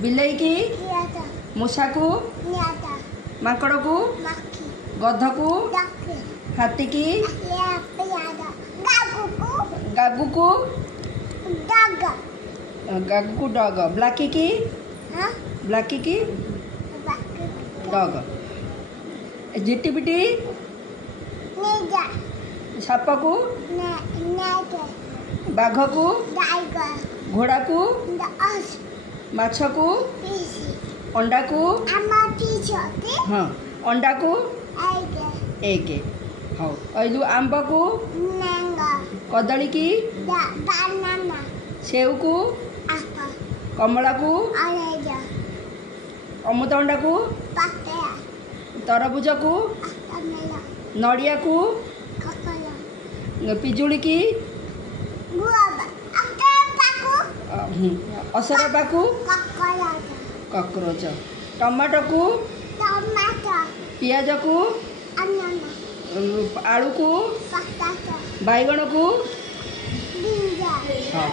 बिलाई की मूषा को माकड़ को गध को हाथी की गागू को डॉग ब्लैकी की डॉग झिट्टी साप को बाघ को घोड़ा को माछ को अंडा को हाँ अंडा को एक हाँ अइलु आंब को कदली की सेव को कमला को अमृतभंडा को तरबूज को नड़िया को पिजुली की असरपा को कॉकरोच टमाटो को पियाज को आलू को बैगण को हाँ।